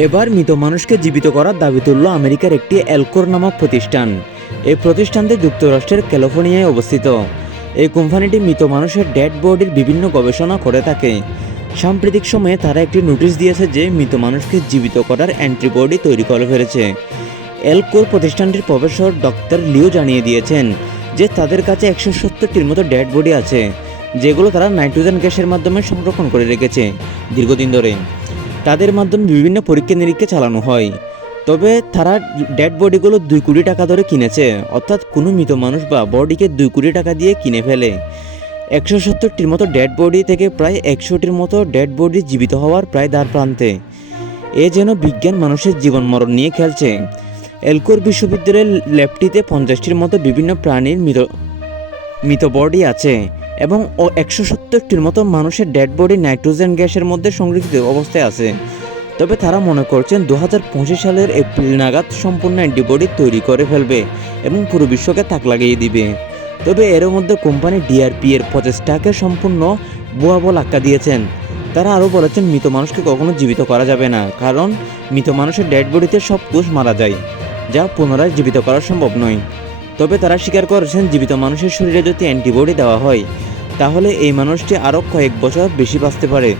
এবার মৃত মানুষকে জীবিত করার দাবি তুলল আমেরিকার একটি অ্যালকোর নামক প্রতিষ্ঠান। এই প্রতিষ্ঠানটি যুক্তরাষ্ট্রের ক্যালিফোর্নিয়ায় অবস্থিত। এই কোম্পানিটি মৃত মানুষের ডেড বডির বিভিন্ন গবেষণা করে থাকে। সাম্প্রতিক সময়ে তারা একটি নোটিশ দিয়েছে যে মৃত মানুষকে জীবিত করার অ্যান্টিবডি তৈরি করে ফেলেছে। অ্যালকোর প্রতিষ্ঠানটির প্রফেসর ডক্টর লিও জানিয়ে দিয়েছেন যে তাদের কাছে 170টির মতো ডেড বডি আছে, যেগুলো তারা নাইট্রোজেন গ্যাসের মাধ্যমে সংরক্ষণ করে রেখেছে দীর্ঘদিন ধরে। তাদের মাধ্যমে বিভিন্ন পরীক্ষা নিরীক্ষা চালানো হয়। তবে তারা ডেড বডিগুলো 2 কোটি টাকা ধরে কিনেছে, অর্থাৎ কোনো মৃত মানুষ বা বডিকে 2 কোটি টাকা দিয়ে কিনে ফেলে। 170টির মতো ডেড বডি থেকে প্রায় 100টির মতো ডেড বডি জীবিত হওয়ার প্রায় দ্বার প্রান্তে। এ যেন বিজ্ঞান মানুষের জীবন মরণ নিয়ে খেলছে। অ্যালকোর বিশ্ববিদ্যালয়ের ল্যাবটিতে 50টির মতো বিভিন্ন প্রাণীর মৃত বডি আছে এবং 170টির মতো মানুষের ডেড বডি নাইট্রোজেন গ্যাসের মধ্যে সংরক্ষিত অবস্থায় আছে। তবে তারা মনে করছেন 2025 সালের এপ্রিল নাগাদ সম্পূর্ণ অ্যান্টিবডি তৈরি করে ফেলবে এবং পুরো বিশ্বকে তাক লাগিয়ে দিবে। তবে এর মধ্যে কোম্পানি ডিআরপি এর প্রচেষ্টাকে সম্পূর্ণ ভুয়া বলে আখ্যা দিয়েছেন। তারা আরও বলেছেন মৃত মানুষকে কখনো জীবিত করা যাবে না, কারণ মৃত মানুষের ডেড বডিতে সব কোষ মারা যায়, যা পুনরায় জীবিত করা সম্ভব নয়। তবে তারা স্বীকার করেছেন জীবিত মানুষের শরীরে যদি অ্যান্টিবডি দেওয়া হয় তাহলে এই মানুষটি আরও কয়েক বছর বেশি বাঁচতে পারে।